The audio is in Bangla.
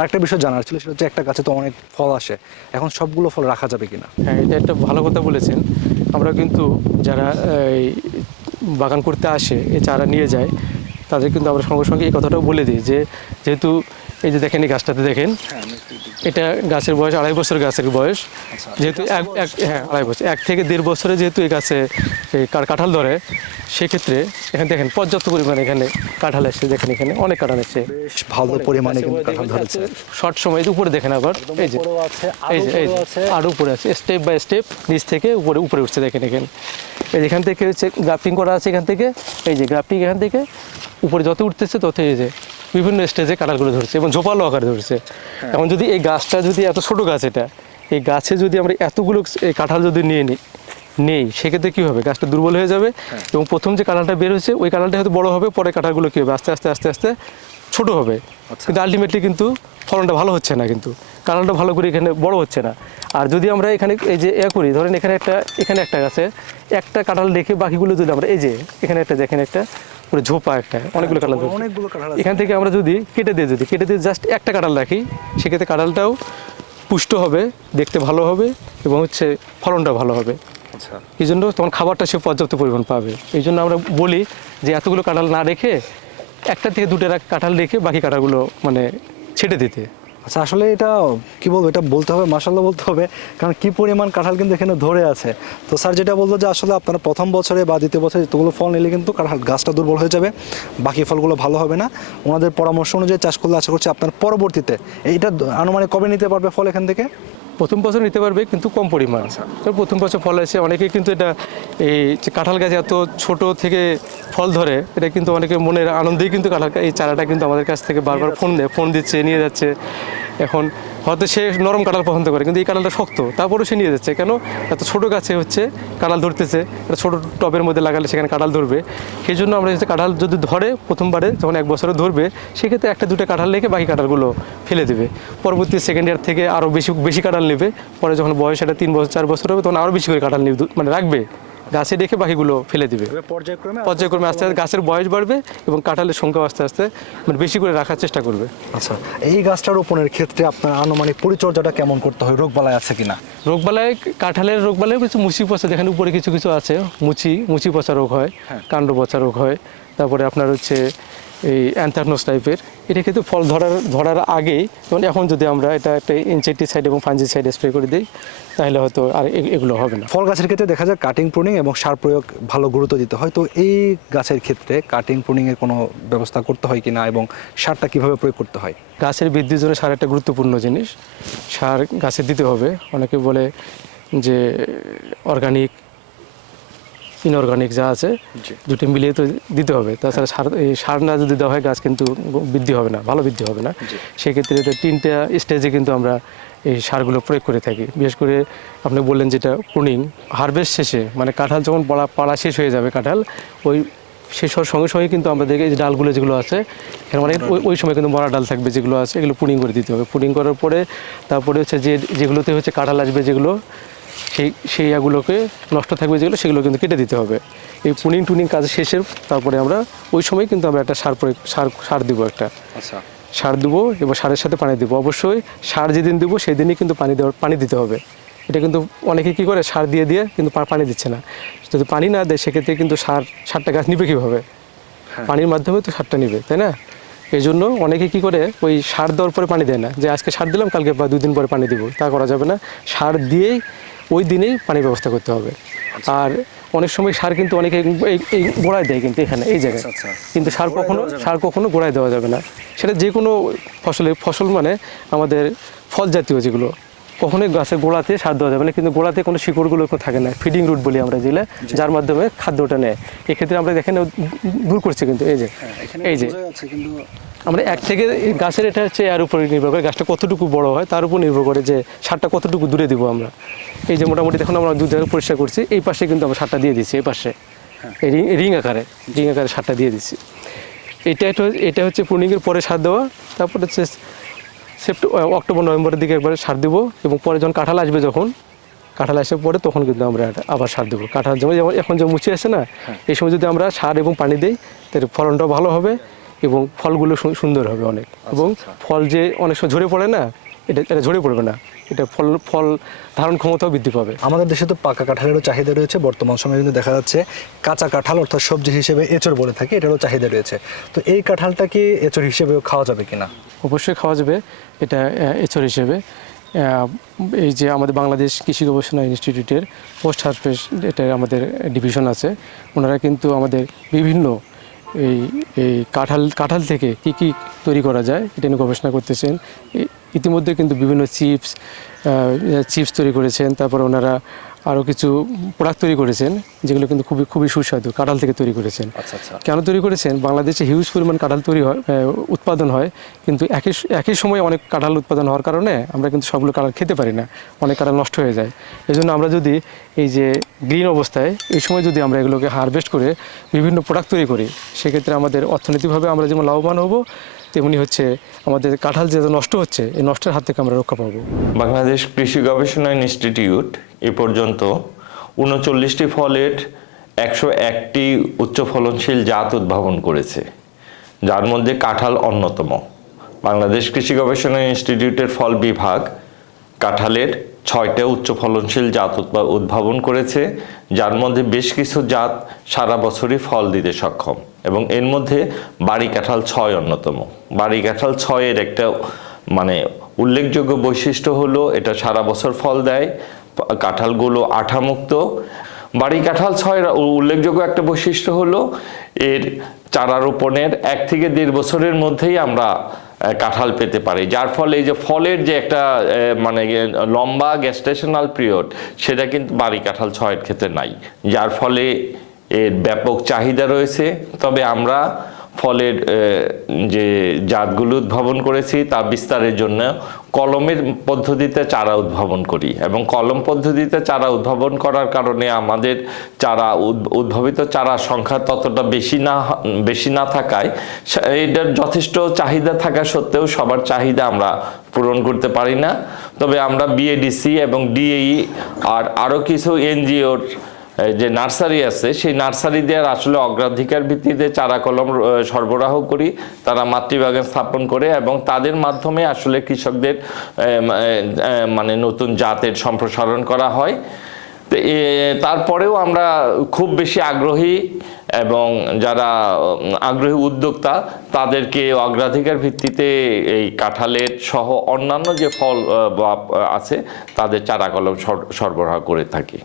আরেকটা বিষয় জানার ছিল, সেটা হচ্ছে একটা গাছে তো অনেক ফল আসে। এখন সবগুলো ফল রাখা যাবে কিনা? হ্যাঁ এটা একটা ভালো কথা বলেছেন। আমরা কিন্তু যারা, এই, বাগান করতে আসে এ চারা নিয়ে যায়, তাদের কিন্তু আমরা সঙ্গে সঙ্গে এই কথাটাও বলে দিই যে, যেহেতু এই যে দেখেন এই গাছটাতে দেখেন। এটা গাছের বয়স আড়াই বছর গাছের বয়স। যেহেতু এক এক হ্যাঁ আড়াই বছর। এক থেকে দেড় বছরে যেহেতু এই গাছে এই কাঁঠাল ধরে সেক্ষেত্রে এখানে দেখেন পর্যাপ্ত পরিমাণে এখানে কাঁঠাল এসছে। দেখেন এখানে অনেক কাঁঠাল এসছে। ভালো পরিমাণে কিন্তু কাঁঠাল ধরেছে। শর্ট সময় উপরে দেখেন আবার। এই যে এই যে আরও এই যে। আরও উপরে আছে। স্টেপ বাই স্টেপ নিচ থেকে উপরে উপরে উঠছে। দেখেন এখানে। এই যেখান থেকে হচ্ছে গ্রাফটিং করা আছে এখান থেকে। এই যে গ্রাফটিং এখান থেকে। উপরে যত উঠতেছে তত এই যে বিভিন্ন স্টেজে কাঁঠালগুলো ধরছে এবং ঝোপালো আকারে ধরছে। হ্যাঁ। এখন যদি এই গাছটা যদি এত ছোট গাছ এটা এই গাছে যদি আমরা এতগুলো এই কাঁঠাল যদি নিয়ে নিই নেই সেক্ষেত্রে কী হবে? গাছটা দুর্বল হয়ে যাবে হ্যাঁ। এবং প্রথম যে কাঁঠালটা বের হয়েছে ওই কাঁঠালটা হয়তো বড় হবে পরে কাঁঠালগুলো কী হবে? আস্তে আস্তে আস্তে আস্তে ছোট হবে। আচ্ছা। কিন্তু আলটিমেটলি কিন্তু ফলনটা ভালো হচ্ছে না কিন্তু। কাঁঠালটা ভালো করে এখানে বড় হচ্ছে না। আর যদি আমরা এখানে এই যে এ করি ধরেন এখানে একটা এখানে একটা গাছে একটা কাঁঠাল রেখে বাকিগুলো যদি আমরা এই যে এখানে একটা দেখেন একটা পুরো ঝোপা একটা অনেকগুলো কাঁঠাল। অনেকগুলো কাঁঠাল এখান থেকে আমরা যদি কেটে দিয়ে যদি কেটে দিয়ে জাস্ট একটা কাঁঠাল রাখি সেক্ষেত্রে কাঁঠালটাও পুষ্ট হবে দেখতে ভালো হবে এবং হচ্ছে ফলনটা ভালো হবে। আচ্ছা। এই জন্য তখন খাবারটা সে পর্যাপ্ত পরিমাণ পাবে। এই জন্য আমরা বলি যে এতগুলো কাঁঠাল না রেখে একটা থেকে দুটো কাঁঠাল রেখে বাকি কাঁঠালগুলো মানে ছেটে দিতে। আচ্ছা আসলে এটা কি বলব, এটা বলতে হবে মাসাল্লাহ বলতে হবে, কারণ কি পরিমাণ কাঁঠাল কিন্তু এখানে ধরে আছে। তো স্যার যেটা বলল যে আসলে আপনারা প্রথম বছরে বা দ্বিতীয় বছরে যতগুলো ফল নিলে কিন্তু কাঁঠাল গাছটা দুর্বল হয়ে যাবে, বাকি ফলগুলো ভালো হবে না। ওনাদের পরামর্শ অনুযায়ী চাষ করলে আশা করছি আপনার পরবর্তীতে, এইটা আনুমানিক কবে নিতে পারবে ফল এখান থেকে? প্রথম বছর নিতে পারবে কিন্তু কম পরিমাণ। তো প্রথম বছর ফল আছে অনেকে কিন্তু এটা এই যে কাঁঠাল গাছ এত ছোট থেকে ফল ধরে এটা কিন্তু অনেকে মনের আনন্দেই কিন্তু কাঁঠাল এই চারাটা কিন্তু আমাদের কাছ থেকে বারবার ফোন দেয় ফোন দিচ্ছে নিয়ে যাচ্ছে। এখন হয়তো সে নরম কাঁঠাল পছন্দ করে, কিন্তু এই কাঁঠালটা শক্ত। তারপরেও সে নিয়ে যাচ্ছে, কেন? এত ছোট গাছে হচ্ছে কাঁঠাল ধরতেছে, একটা ছোটো টবের মধ্যে লাগালে সেখানে কাঁঠাল ধরবে। সেই জন্য আমরা হচ্ছে কাঁঠাল যদি ধরে প্রথমবারে, যখন এক বছরে ধরবে, সেক্ষেত্রে একটা, দুটো কাঁঠাল রেখে বাকি কাঁঠালগুলো ফেলে দেবে। পরবর্তী সেকেন্ড ইয়ার থেকে আরও বেশি বেশি কাঁঠাল নেবে। পরে যখন বয়স এটা তিন বছর, চার বছর হবে, তখন আরও বেশি করে কাঁঠাল মানে রাখবে। গাছে রেখে বাকিগুলো ফেলে দিবে। পর্যায়ক্রমে পর্যায়ক্রমে আস্তে আস্তে গাছের বয়স বাড়বে এবং কাঁঠালের সংখ্যা আস্তে আস্তে মানে বেশি করে রাখার চেষ্টা করবে। আচ্ছা এই গাছটা রোপণের ক্ষেত্রে আপনার আনুমানিক পরিচর্যাটা কেমন করতে হয়? রোগবালাই আছে কিনা? রোগবালায় কাঁঠালের রোগবালায় কিছু মুচি পচা যেখানে উপরে কিছু কিছু আছে মুচি মুচি পচা রোগ হয় হ্যাঁ। কাণ্ড পচা রোগ হয় তারপরে আপনার হচ্ছে এই অ্যান্থারনোস টাইপের এটা কিন্তু ফল ধরার ধরার আগেই যেমন এখন যদি আমরা এটা একটা ইনসেকটিসাইড এবং ফাঞ্জিসাইড স্প্রে করে দিই তাহলে হয়তো আর এগুলো হবে না। ফল গাছের ক্ষেত্রে দেখা যায় কাটিং প্রুনিং এবং সার প্রয়োগ ভালো গুরুত্ব দিতে হয়। তো এই গাছের ক্ষেত্রে কাটিং প্রুনিং এর কোনো ব্যবস্থা করতে হয় কি না এবং সারটা কীভাবে প্রয়োগ করতে হয়? গাছের বৃদ্ধির জন্য সার একটা গুরুত্বপূর্ণ জিনিস। সার গাছে দিতে হবে। অনেকে বলে যে অর্গানিক ইনঅর্গানিক যা আছে দুটি মিলিয়ে তো দিতে হবে। তাছাড়া সার এই সার না যদি দেওয়া হয় গাছ কিন্তু বৃদ্ধি হবে না ভালো বৃদ্ধি হবে না। সেক্ষেত্রে তো তিনটা স্টেজে কিন্তু আমরা এই সারগুলো প্রয়োগ করে থাকি। বিশেষ করে আপনি বললেন যেটা প্রুনিং হারভেস্ট শেষে মানে কাঁঠাল যখন পড়া পাড়া শেষ হয়ে যাবে কাঁঠাল ওই শেষ হওয়ার সঙ্গে সঙ্গে কিন্তু আমরা দেখি এই যে ডালগুলো যেগুলো আছে এখানে মানে ওই ওই সময় কিন্তু মরা ডাল থাকবে যেগুলো আছে এগুলো পুডিং করে দিতে হবে। পুডিং করার পরে তারপরে হচ্ছে যে যেগুলোতে হচ্ছে কাঁঠাল আসবে যেগুলো সেই সেই ইয়াগুলোকে নষ্ট থাকবে যেগুলো সেগুলো কিন্তু কেটে দিতে হবে। এই পুনিং টুনিং কাজ শেষের তারপরে আমরা ওই সময় কিন্তু আমরা একটা সার প্রয়োগ সার সার দেবো একটা। আচ্ছা। সার দেবো এবং সারের সাথে পানি দেবো। অবশ্যই সার যেদিন দেবো সেই দিনই কিন্তু পানি দেওয়ার পানি দিতে হবে। এটা কিন্তু অনেকে কী করে সার দিয়ে দিয়ে কিন্তু পানি দিচ্ছে না। যদি পানি না দেয় সেক্ষেত্রে কিন্তু সার সারটা গাছ নিবে কীভাবে? হ্যাঁ। পানির মাধ্যমে তো সারটা নিবে তাই না? এই জন্য অনেকে কী করে ওই সার দেওয়ার পরে পানি দেয় না। যে আজকে সার দিলাম কালকে বা দুদিন পরে পানি দিব তা করা যাবে না। সার দিয়েই ওই দিনেই পানির ব্যবস্থা করতে হবে আচ্ছা। আর অনেক সময় সার কিন্তু অনেকে এই- গোড়ায় দেয় কিন্তু এখানে এই জায়গায় আচ্ছা, আচ্ছা। কিন্তু সার কখনো সার কখনো গোড়ায় দেওয়া যাবে না সেটা যে কোনো ফসলে ফসল মানে আমাদের ফল জাতীয় যেগুলো কখনোই গাছের গোড়াতে সার দেওয়া যাবে না কিন্তু গোড়াতে কোনো শিকড়গুলো থাকে না ফিডিং রুট বলি আমরা যেগুলো যার মাধ্যমে খাদ্যটা নেয়। এক্ষেত্রে আমরা দেখেন দূর করছি কিন্তু এই যে এই যে। আমরা এক থেকে গাছের এটা হচ্ছে এর উপরে নির্ভর করে গাছটা কতটুকু বড় হয় তার উপর নির্ভর করে যে সারটা কতটুকু দূরে দিব আমরা। এই যে মোটামুটি দেখুন আমরা দুধ পরিষ্কার করছি এই পাশে কিন্তু আমরা সারটা দিয়ে দিচ্ছি এই পাশে। রিং রিং আকারে রিং আকারে সারটা দিয়ে দিচ্ছি। এটা একটা এটা হচ্ছে পূর্ণিমের পরে সার দেওয়া তারপরে হচ্ছে সেপ্টেম্বর অক্টোবর নভেম্বরের দিকে একবারে সার দিব এবং পরে যখন কাঁঠাল আসবে যখন কাঁঠাল আসার পরে তখন কিন্তু আমরা আবার সার দেবো। কাঁঠাল যেমন যেমন এখন যে মুচি আছে না এই সময় যদি আমরা সার এবং পানি দিই তাহলে ফলনটাও ভালো হবে এবং ফলগুলো সুন্দর হবে অনেক। এবং ফল যে অনেক সময় ঝরে পড়ে না এটা এটা ঝরে পড়বে না। এটা ফল ফল ধারণ ক্ষমতাও বৃদ্ধি পাবে। আমাদের দেশে তো পাকা কাঁঠালেরও চাহিদা রয়েছে। বর্তমান সময়ে কিন্তু দেখা যাচ্ছে কাঁচা কাঁঠাল অর্থাৎ সবজি হিসেবে এঁচড় বলে থাকে এটারও চাহিদা রয়েছে। তো এই কাঁঠালটা কি এঁচড় হিসেবে খাওয়া যাবে কিনা? অবশ্যই খাওয়া যাবে। এটা এঁচড় হিসেবে। এই যে আমাদের বাংলাদেশ কৃষি গবেষণা ইনস্টিটিউটের পোস্ট হারভেস্ট এটা আমাদের ডিভিশন আছে। ওনারা কিন্তু আমাদের বিভিন্ন এই এই কাঁঠাল কাঁঠাল থেকে কী কী তৈরি করা যায় এটা নিয়ে গবেষণা করতেছেন। ইতিমধ্যে কিন্তু বিভিন্ন চিপস চিপস তৈরি করেছেন। তারপর ওনারা আরও কিছু প্রোডাক্ট তৈরি করেছেন যেগুলো কিন্তু খুবই খুবই সুস্বাদু কাঁঠাল থেকে তৈরি করেছেন। আচ্ছা আচ্ছা। কেন তৈরি করেছেন? বাংলাদেশে হিউজ পরিমাণ কাঁঠাল তৈরি হয় উৎপাদন হয় কিন্তু একই একই সময়ে অনেক কাঁঠাল উৎপাদন হওয়ার কারণে আমরা কিন্তু সবগুলো কাঁঠাল খেতে পারি না অনেক কাঁঠাল নষ্ট হয়ে যায়। এই জন্য আমরা যদি এই যে গ্রিন অবস্থায় এই সময় যদি আমরা এগুলোকে হারভেস্ট করে বিভিন্ন প্রোডাক্ট তৈরি করি সেক্ষেত্রে আমাদের অর্থনৈতিকভাবে আমরা যেমন লাভবান হব তেমনি হচ্ছে আমাদের কাঁঠাল যে নষ্ট হচ্ছে, এই নষ্টের হাত থেকে আমরা রক্ষা পাবো। বাংলাদেশ কৃষি গবেষণা ইনস্টিটিউট এ পর্যন্ত উনচল্লিশটি ফলের একশো একটি উচ্চ ফলনশীল জাত উদ্ভাবন করেছে, যার মধ্যে কাঁঠাল অন্যতম। বাংলাদেশ কৃষি গবেষণা ইনস্টিটিউটের ফল বিভাগ কাঁঠালের ছয়টা উচ্চ ফলনশীল জাত উদ্ভা- উদ্ভাবন করেছে, যার মধ্যে বেশ কিছু জাত সারা বছরই ফল দিতে সক্ষম। এবং এর মধ্যে বাড়ি কাঁঠাল ছয় অন্যতম। বাড়ি কাঁঠাল ছয়ের একটা মানে উল্লেখযোগ্য বৈশিষ্ট্য হলো এটা সারা বছর ফল দেয়, কাঁঠালগুলো আঠামুক্ত। বাড়ি কাঁঠাল ছয়ের উল্লেখযোগ্য একটা বৈশিষ্ট্য হলো এর চারা রোপণের এক থেকে দেড় বছরের মধ্যেই আমরা কাঁঠাল পেতে পারি। যার ফলে এই যে ফলের যে একটা মানে লম্বা গ্যাস্টেশনাল পিরিয়ড সেটা কিন্তু বাড়ি কাঁঠাল ছয়ের ক্ষেত্রে নাই। যার ফলে এর ব্যাপক চাহিদা রয়েছে। তবে আমরা ফলের যে জাতগুলো উদ্ভাবন করেছি, তা বিস্তারের জন্য কলমের পদ্ধতিতে চারা উদ্ভাবন করি এবং কলম পদ্ধতিতে চারা উদ্ভাবন করার কারণে আমাদের চারা উদ- উদ্ভাবিত চারা সংখ্যা ততটা বেশি না বেশি না থাকায় এটার যথেষ্ট চাহিদা থাকা সত্ত্বেও সবার চাহিদা আমরা পূরণ করতে পারি না। তবে আমরা বিএডিসি এবং ডিএই আর আরও কিছু এনজিওর যে নার্সারি আছে, সেই নার্সারি দেওয়ার আসলে অগ্রাধিকার ভিত্তিতে চারা, কলম সরবরাহ করি, তারা মাতৃবাগান স্থাপন করে এবং তাদের মাধ্যমে আসলে কৃষকদের মানে নতুন জাতের সম্প্রসারণ করা হয়। তারপরেও আমরা খুব বেশি আগ্রহী এবং যারা আগ্রহী উদ্যোক্তা, তাদেরকে অগ্রাধিকার ভিত্তিতে এই কাঁঠালের সহ অন্যান্য যে ফল আছে, তাদের চারা, কলম সর- সরবরাহ করে থাকি।